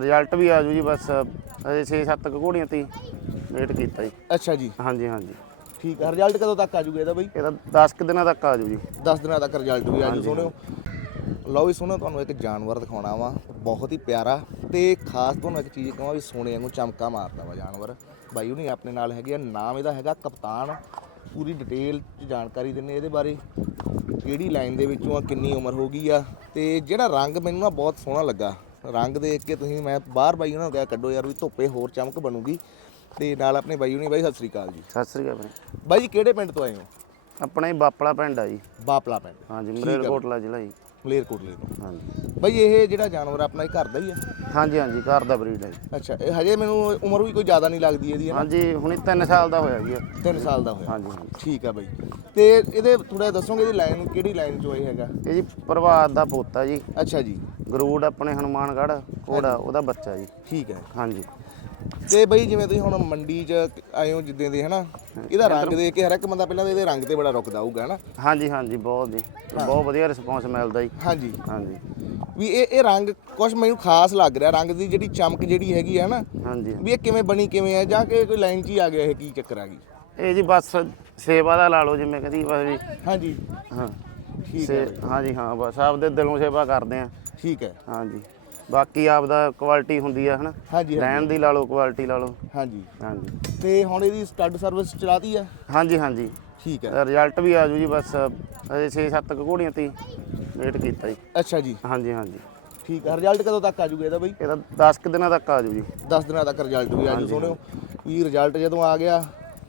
Result ਵੀ ਆ ਜੂ ਜੀ ਬਸ ਅਜੇ 6-7 ਘੋੜੀਆਂ ਤੀ ਵੇਟ ਕੀਤਾ ਜੀ। ਅੱਛਾ ਜੀ। ਹਾਂਜੀ ਹਾਂਜੀ। ਠੀਕ ਹੈ ਰਿਜ਼ਲਟ ਕਦੋਂ ਤੱਕ ਆ ਜੂਗਾ ਇਹਦਾ ਬਈ? ਇਹ ਤਾਂ 10 ਕੁ ਦਿਨਾਂ ਤੱਕ ਆ ਜੂ। ਜੀ 10 ਦਿਨਾਂ ਤੱਕ ਰਿਜ਼ਲਟ ਵੀ ਆ ਜੂ ਸੋਹਣਿਓ ਲਓ ਵੀ ਸੋਹਣਿਓ ਤੁਹਾਨੂੰ ਇੱਕ ਜਾਨਵਰ ਦਿਖਾਉਣਾ ਵਾ ਬਹੁਤ ਹੀ ਪਿਆਰਾ ਤੇ ਖਾਸ ਤੁਹਾਨੂੰ ਇੱਕ ਚੀਜ਼ ਕਹਾਂ ਵੀ ਸੋਨੇ ਵਾਂਗੂ ਚਮਕਾ ਮਾਰਦਾ ਵਾ ਜਾਨਵਰ। ਬਾਈ ਉਹਨੇ ਆਪਣੇ ਨਾਲ ਹੈਗੇ ਆ ਨਾਮ ਇਹਦਾ ਹੈਗਾ ਕਪਤਾਨ। ਪੂਰੀ ਡਿਟੇਲ ਚ ਜਾਣਕਾਰੀ ਦਿੰਨੇ ਇਹਦੇ ਬਾਰੇ। ਕਿਹੜੀ ਲਾਈਨ ਦੇ ਵਿੱਚੋਂ ਆ ਕਿੰਨੀ ਉਮਰ ਹੋ ਗਈ ਆ ਤੇ ਜਿਹੜਾ ਰੰਗ ਮੈਨੂੰ ਨਾ ਬਹੁਤ ਸੋਹਣਾ ਲੱਗਾ। ਰੰਗ ਦੇਖ ਕੇ ਤੁਸੀਂ ਮੈਂ ਬਾਹਰ ਬਾਈ ਉਹਨਾਂ ਨੂੰ ਕਿਹਾ ਕੱਢੋ ਯਾਰ ਵੀ ਧੁੱਪੇ ਹੋਰ ਚਮਕ ਬਣੂਗੀ। ਤੇ ਨਾਲ ਆਪਣੇ ਬਾਈ ਹੁਣੀ ਬਾਈ ਸਤਿ ਸ੍ਰੀ ਅਕਾਲ ਜੀ। ਸਤਿ ਸ੍ਰੀ ਅਕਾਲ। ਬਾਈ। ਜੀ ਕਿਹੜੇ ਪਿੰਡ ਤੋਂ ਆਏ ਹੋ? ਆਪਣਾ ਹੀ ਬਾਪਲਾ ਪਿੰਡ ਆ ਜੀ। ਬਾਪਲਾ ਪਿੰਡ। ਹਾਂਜੀ ਮਰੇਲਕੋਟਲਾ ਜ਼ਿਲ੍ਹਾ ਜੀ। ਮਲੇਰਕੋਟਲੇ ਤੋਂ। ਹਾਂਜੀ। ਬਾਈ ਇਹ ਜਿਹੜਾ ਜਾਨਵਰ ਆਪਣਾ ਇਹ ਘਰ ਦਾ ਹੀ ਆ ਹਾਂਜੀ ਹਾਂਜੀ ਘਰ ਦਾ ਬਰੀਡ ਹੈ ਜੀ। ਅੱਛਾ ਇਹ ਹਜੇ ਮੈਨੂੰ ਉਮਰ ਵੀ ਕੋਈ ਜ਼ਿਆਦਾ ਨਹੀਂ ਲੱਗਦੀ ਇਹਦੀ ਹੈ ਹਾਂਜੀ ਹੁਣੀ 3 ਸਾਲ ਦਾ ਹੋਇਆ ਜੀ ਇਹ। 3 ਸਾਲ ਦਾ ਹੋਇਆ। ਹਾਂਜੀ ਹਾਂਜੀ। ਠੀਕ ਆ ਬਾਈ। ਤੇ ਇਹਦੇ ਥੋੜਾ ਦੱਸੋਗੇ ਇਹਦੀ ਲਾਈਨ ਕਿਹੜੀ ਲਾਈਨ ਚੋਂ ਇਹ ਹੈਗਾ? ਇਹ ਜੀ ਪ੍ਰਭਾਤ ਦਾ ਪੋਤਾ ਜੀ। ਅੱਛਾ ਜੀ। ਗਰੂੜ ਆਪਣੇ ਹਨੂਮਾਨਗੜ੍ਹ ਘੋੜਾ ਉਹਦਾ ਬੱਚਾ ਜੀ। ਠੀਕ ਹੈ। ਹਾਂਜੀ। ਤੇ ਬਾਈ ਜਿਵੇਂ ਤੁਸੀਂ ਹੁਣ ਮੰਡੀ 'ਚ ਆਏ ਹੋ ਜਿੱਦਾਂ ਦੇ ਹਨਾ? ਇਹਦਾ ਰੰਗ ਦੇਖ ਕੇ ਹਰ ਇੱਕ ਬੰਦਾ ਪਹਿਲਾਂ ਤਾਂ ਇਹਦੇ ਰੰਗ ਤੇ ਬੜਾ ਰੁਕਦਾ ਹੋਊਗਾ ਹਨਾ? ਹਾਂਜੀ ਹਾਂਜੀ ਬਹੁਤ ਜੀ। ਬਹੁਤ ਵਧੀਆ ਰਿਸਪੌਂਸ ਮਿਲਦਾ ਜੀ। ਹਾਂਜੀ। ਹਾਂਜੀ। ਵੀ ਇਹ ਇਹ ਰੰਗ ਕੁਝ ਮੈਨੂੰ ਖਾਸ ਲੱਗ ਰਿਹਾ ਰੰਗ ਦੀ ਜਿਹੜੀ ਚਮਕ ਜਿਹੜੀ ਹੈਗੀ ਹੈ ਨਾ ਹਾਂਜੀ ਵੀ ਇਹ ਕਿਵੇਂ ਬਣੀ ਕਿਵੇਂ ਹੈ ਜਾਂ ਕਿ ਕੋਈ ਲਾਈਨ 'ਚ ਹੀ ਆ ਗਿਆ ਇਹ ਕੀ ਚੱਕਰ ਆ ਗਈ ਇਹ ਜੀ ਬਸ ਸੇਵਾ ਦਾ ਲਾ ਲਓ ਜਿਵੇਂ ਕਦੀ ਬਸ ਵੀ ਹਾਂਜੀ। ਹਾਂ। ਠੀਕ ਸੇ ਹਾਂਜੀ ਹਾਂ ਬਸ ਆਪਦੇ ਦਿਲੋਂ ਸੇਵਾ ਕਰਦੇ ਆ। ਠੀਕ ਹੈ। ਹਾਂਜੀ। ਬਾਕੀ ਆਪਦਾ ਕੁਆਲਿਟੀ ਹੁੰਦੀ ਆ ਹਨਾ? ਹਾਂਜੀ ਰਹਿਣ ਦੀ ਲਾ ਲਓ ਕੁਆਲਿਟੀ ਲਾ ਲਓ। ਹਾਂਜੀ। ਹਾਂਜੀ। ਤੇ ਹੁਣ ਇਹਦੀ ਸਟੱਡ ਸਰਵਿਸ ਚਲਾਤੀ ਆ? ਹਾਂਜੀ ਹਾਂਜੀ। ਠੀਕ ਹੈ। ਰਿਜ਼ਲਟ ਵੀ ਆ ਜੂ ਜੀ ਬਸ ਅਜੇ 6-7 ਘੋੜੀਆਂ ਤੀ ਵੇਟ ਕੀਤਾ ਜੀ। ਅੱਛਾ ਜੀ। ਹਾਂਜੀ ਹਾਂਜੀ। ਠੀਕ ਹੈ ਰਿਜ਼ਲਟ ਕਦੋਂ ਤੱਕ ਆ ਜੂਗਾ ਇਹਦਾ ਬਈ? ਇਹ ਤਾਂ 10 ਕੁ ਦਿਨਾਂ ਤੱਕ ਆ ਜੂ। ਜੀ 10 ਦਿਨਾਂ ਤੱਕ ਰਿਜ਼ਲਟ ਵੀ ਆ ਜੂ ਸੋਹਣਿਓ ਵੀ ਰਿਜ਼ਲਟ ਜਦੋਂ ਆ ਗਿਆ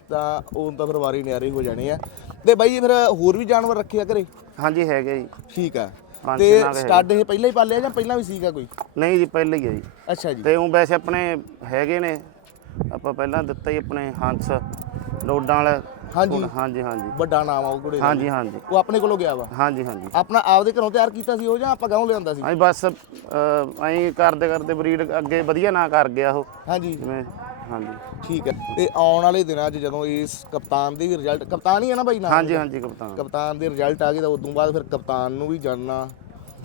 ਤਾਂ ਉਹ ਤਾਂ ਫਿਰ ਵਾਰੀ ਨਿਆਰੇ ਹੋ ਜਾਣੇ ਆ। ਤੇ ਬਾਈ ਜੀ ਫਿਰ ਹੋਰ ਵੀ ਜਾਨਵਰ ਰੱਖੇ ਆ ਘਰੇ? ਹਾਂਜੀ ਹੈਗੇ ਜੀ। ਠੀਕ ਆ। ਪੰਜ ਤੇ ਨਾਗ ਹੈਗੇ। ਸਟੱਡ ਇਹ ਪਹਿਲਾਂ ਹੀ ਪਾਲਿਆ ਜਾਂ ਪਹਿਲਾਂ ਵੀ ਸੀਗਾ ਕੋਈ? ਨਹੀਂ ਜੀ ਪਹਿਲਾਂ ਹੀ ਹੈ ਜੀ। ਅੱਛਾ ਜੀ। ਤੇ ਉਹ ਵੈਸੇ ਆਪਣੇ ਹੈਗੇ ਨੇ ਆਪਾਂ ਪਹਿਲਾਂ ਦਿੱਤਾ ਹੀ ਆਪਣੇ ਹੰਸ ਲੋਡਾਂ ਵਾਲਾ ਹਾਂਜੀ। ਹਾਂਜੀ ਹਾਂਜੀ। ਵੱਡਾ ਨਾਮ ਆ ਉਹ ਦਾ। ਹਾਂਜੀ ਹਾਂਜੀ। ਉਹ ਆਪਣੇ ਕੋਲੋਂ ਗਿਆ ਵਾ? ਹਾਂਜੀ ਹਾਂਜੀ। ਆਪਣਾ ਆਪਦੇ ਘਰੋਂ ਤਿਆਰ ਕੀਤਾ ਸੀ ਉਹ ਜਾਂ ਆਪਾਂ ਗਾਉਂ ਲਿਆਂਦਾ ਸੀ? ਅਸੀਂ ਬਸ ਐਂ ਕਰਦੇ ਕਰਦੇ ਬਰੀਡ ਅੱਗੇ ਵਧੀਆ ਨਾ ਕਰ ਗਿਆ ਉਹ। ਹਾਂਜੀ। ਜਿਵੇਂ ਹਾਂਜੀ। ਠੀਕ ਹੈ। ਤੇ ਆਉਣ ਵਾਲੇ ਦਿਨਾਂ 'ਚ ਜਦੋਂ ਇਸ ਕਪਤਾਨ ਦੇ ਵੀ ਰਿਜ਼ਲਟ ਕਪਤਾਨ ਹੀ ਹੈ ਨਾ ਬਾਈ ਨਾਮ ਹਾਂਜੀ ਹਾਂਜੀ ਕਪਤਾਨ। ਕਪਤਾਨ ਦੇ ਰਿਜ਼ਲਟ ਆ ਗਏ ਤਾਂ ਉਦੋਂ ਬਾਅਦ ਫਿਰ ਕਪਤਾਨ ਨੂੰ ਵੀ ਜਾਣਨਾ।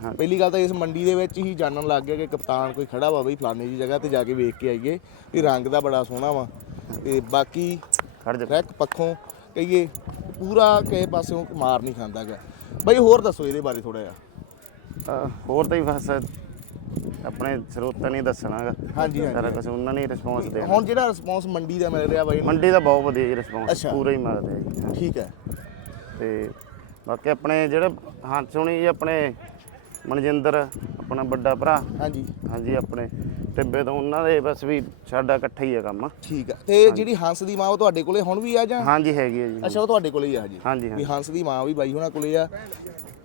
ਪਹਿਲੀ ਗੱਲ ਤਾਂ ਇਸ ਮੰਡੀ ਦੇ ਵਿੱਚ ਹੀ ਜਾਣਨ ਲੱਗ ਗਿਆ ਕਿ ਕਪਤਾਨ ਕੋਈ ਖੜਾ ਵਾ ਬਈ ਫਲਾਣੇ ਦੀ ਜਗ੍ਹਾ ਤੇ ਜਾ ਕੇ ਵੇਖ ਕੇ ਆਈਏ ਵੀ ਰੰਗ ਦਾ ਬੜਾ ਸੋਹਣਾ ਵਾ। ਤੇ ਬਾਕੀ ਖੜ ਜਾ। ਰੈਕ ਪੱਖੋਂ ਕਹੀਏ ਪੂਰਾ ਕਿਸੇ ਪਾਸਿਓਂ ਮਾਰ ਨਹੀਂ ਖਾਂਦਾ ਗਾ। ਬਈ ਹੋਰ ਦੱਸੋ ਇਹਦੇ ਬਾਰੇ ਥੋੜਾ ਜਿਹਾ। ਹੋਰ ਤਾਂ ਹੀ ਬਸ ਆਪਣੇ ਸਰੋਤਾਂ ਨੇ ਦੱਸਣਾਗਾ ਹਾਂਜੀ ਹਾਂਜੀ। ਸਾਰਾ ਕੁਝ ਉਹਨਾਂ ਨੇ ਰਿਸਪੌਂਸ ਦੇਣਾ। ਹੁਣ ਜਿਹੜਾ ਰਿਸਪੌਂਸ ਮੰਡੀ ਦਾ ਮਿਲ ਰਿਹਾ ਬਾਈ? ਮੰਡੀ ਦਾ ਬਹੁਤ ਵਧੀਆ ਜੀ ਰਿਸਪੌਂਸ ਅੱਛਾ। ਪੂਰਾ ਹੀ ਮਿਲਦਾ ਜੀ। ਠੀਕ ਹੈ। ਤੇ ਬਾਕੀ ਆਪਣੇ ਜਿਹੜੇ ਹਾਂ ਸੁਣੀ ਜੀ ਆਪਣੇ ਮਨਜਿੰਦਰ ਆਪਣਾ ਵੱਡਾ ਭਰਾ। ਹਾਂਜੀ। ਹਾਂਜੀ ਆਪਣੇ ਟਿੱਬੇ ਤੋਂ ਉਹਨਾਂ ਦੇ ਬਸ ਵੀ ਸਾਡਾ ਇਕੱਠਾ ਹੀ ਆ ਕੰਮ। ਠੀਕ ਹੈ ਤੇ ਜਿਹੜੀ ਹੰਸ ਦੀ ਮਾਂ ਉਹ ਤੁਹਾਡੇ ਕੋਲੇ ਹੁਣ ਵੀ ਆ ਜਾਂ? ਹਾਂਜੀ ਹੈਗੀ ਹੈ ਜੀ ਅੱਛਾ ਉਹ ਤੁਹਾਡੇ ਕੋਲੇ ਹੀ ਆ ਹਜੇ? ਹਾਂਜੀ ਵੀ ਹਾਂਜੀ ਹੰਸ ਦੀ ਮਾਂ ਵੀ ਬਾਈ ਹੋਣਾ ਕੋਲੇ ਆ।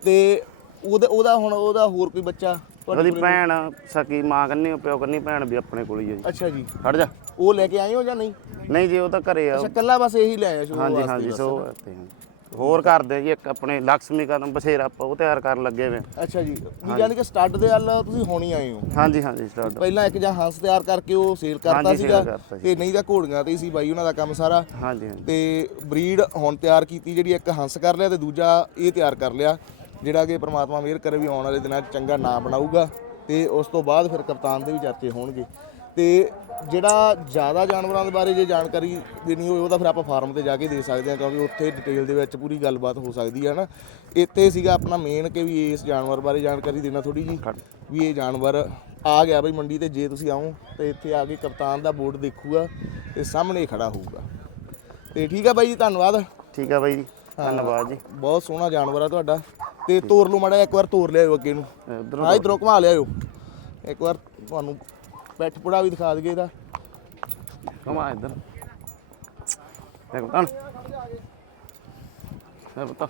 ਤੇ ਉਹਦਾ ਉਹਦਾ ਹੁਣ ਉਹਦਾ ਹੋਰ ਕੋਈ ਬੱਚਾ? ਉਹਦੀ? ਭੈਣ ਸਕੀ ਮਾਂ ਕੰਨੀ ਪਿਓ ਕੰਨੀ ਭੈਣ ਵੀ ਆਪਣੇ ਕੋਲ ਹੀ ਹੈ ਜੀ। ਅੱਛਾ ਜੀ। ਖੜ ਜਾ। ਉਹ ਲੈ ਕੇ ਆਏ ਹੋ ਜਾਂ ਨਹੀਂ? ਨਹੀਂ ਜੀ ਉਹ ਤਾਂ ਘਰੇ ਆ। ਅੱਛਾ ਕੱਲਾ ਬਸ ਇਹੀ ਲੈ ਆਇਆ ਸ਼ੁਰੂ ਹਾਂਜੀ ਹਾਂਜੀ। ਸੋ ਹਾਂਜੀ। ਹੋਰ ਕਰਦੇ ਜੀ ਇੱਕ ਆਪਣੇ ਲక్ష్ਮੀ ਕਦਮ ਬਸੇਰਾ ਆਪਾਂ ਉਹ ਤਿਆਰ ਕਰਨ ਲੱਗੇ ਵੇ। ਅੱਛਾ ਜੀ। ਵੀ ਯਾਨੀ ਕਿ ਸਟੱਡ ਦੇ ਵੱਲ ਤੁਸੀਂ ਹੋਣੀ ਆਏ ਹੋ? ਹਾਂਜੀ ਹਾਂਜੀ ਸਟਾਰਟ ਪਹਿਲਾਂ ਇੱਕ ਜਾਂ ਹੰਸ ਤਿਆਰ ਕਰਕੇ ਉਹ ਸੇਲ ਕਰਤਾ ਸੀਗਾ। ਤੇ ਨਹੀਂ ਤਾਂ ਘੋੜੀਆਂ ਤੇ ਸੀ ਬਾਈ ਉਹਨਾਂ ਦਾ ਕੰਮ ਸਾਰਾ। ਹਾਂਜੀ ਹਾਂਜੀ। ਤੇ ਬਰੀਡ ਹੁਣ ਤਿਆਰ ਕੀਤੀ ਜਿਹੜੀ ਇੱਕ ਹੰਸ ਕਰ ਲਿਆ ਤੇ ਦੂਜਾ ਇਹ ਤਿਆਰ ਕਰ ਲਿਆ। ਜਿਹੜਾ ਕਿ ਪ੍ਰਮਾਤਮਾ ਮਿਹਰ ਕਰੇ ਵੀ ਆਉਣ ਵਾਲੇ ਦਿਨਾਂ 'ਚ ਚੰਗਾ ਨਾਮ ਬਣਾਊਗਾ ਤੇ ਉਸ ਤੋਂ ਬਾਅਦ ਫਿਰ ਕਪਤਾਨ ਦੇ ਵੀ ਚਰਚੇ ਹੋਣਗੇ। ਤੇ ਜਿਹੜਾ ਜ਼ਿਆਦਾ ਜਾਨਵਰਾਂ ਦੇ ਬਾਰੇ ਜੇ ਜਾਣਕਾਰੀ ਦੇਣੀ ਹੋਵੇ ਉਹ ਤਾਂ ਫਿਰ ਆਪਾਂ ਫਾਰਮ ਤੇ ਜਾ ਕੇ ਦੇ ਸਕਦੇ ਹਾਂ ਕਿਉਂਕਿ ਉੱਥੇ ਡਿਟੇਲ ਦੇ ਵਿੱਚ ਪੂਰੀ ਗੱਲਬਾਤ ਹੋ ਸਕਦੀ ਹੈ ਨਾ ਇੱਥੇ ਸੀਗਾ ਆਪਣਾ ਮੇਨ ਕਿ ਵੀ ਇਸ ਜਾਨਵਰ ਬਾਰੇ ਜਾਣਕਾਰੀ ਦੇਣਾ ਥੋੜੀ ਜੀ ਵੀ ਇਹ ਜਾਨਵਰ ਆ ਗਿਆ ਬਈ ਮੰਡੀ ਤੇ ਜੇ ਤੁਸੀਂ ਆਓ ਤੇ ਇੱਥੇ ਆ ਕੇ ਕਪਤਾਨ ਦਾ ਬੋਰਡ ਦੇਖੂਗਾ ਤੇ ਸਾਹਮਣੇ ਹੀ ਖੜਾ ਹੋਊਗਾ। ਤੇ ਠੀਕ ਆ ਬਾਈ ਜੀ ਧੰਨਵਾਦ। ਠੀਕ ਆ ਬਾਈ ਜੀ ਧੰਨਵਾਦ ਜੀ। ਬਹੁਤ ਸੋਹਣਾ ਜਾਨਵਰ ਆ ਤੁਹਾਡਾ। ਤੇ ਤੋਰ ਲਓ ਮਾੜਾ ਜਿਹਾ, ਇੱਕ ਵਾਰ ਤੋਰ ਲਿਆਓ ਅੱਗੇ ਨੂੰ। ਉਧਰੋਂ ਹਾਂ ਇਧਰੋਂ ਘੁਮਾ ਲਿਆਓ ਇੱਕ ਵਾਰ ਤੁਹਾਨੂੰ ਪੈਠ ਪੁੜਾ ਵੀ ਦਿਖਾ ਦਈਏ ਇਹਦਾ। ਕਮਾ ਇੱਧਰ। ਦੇਖ ਬਤਾ ਇਹ ਬਤਾ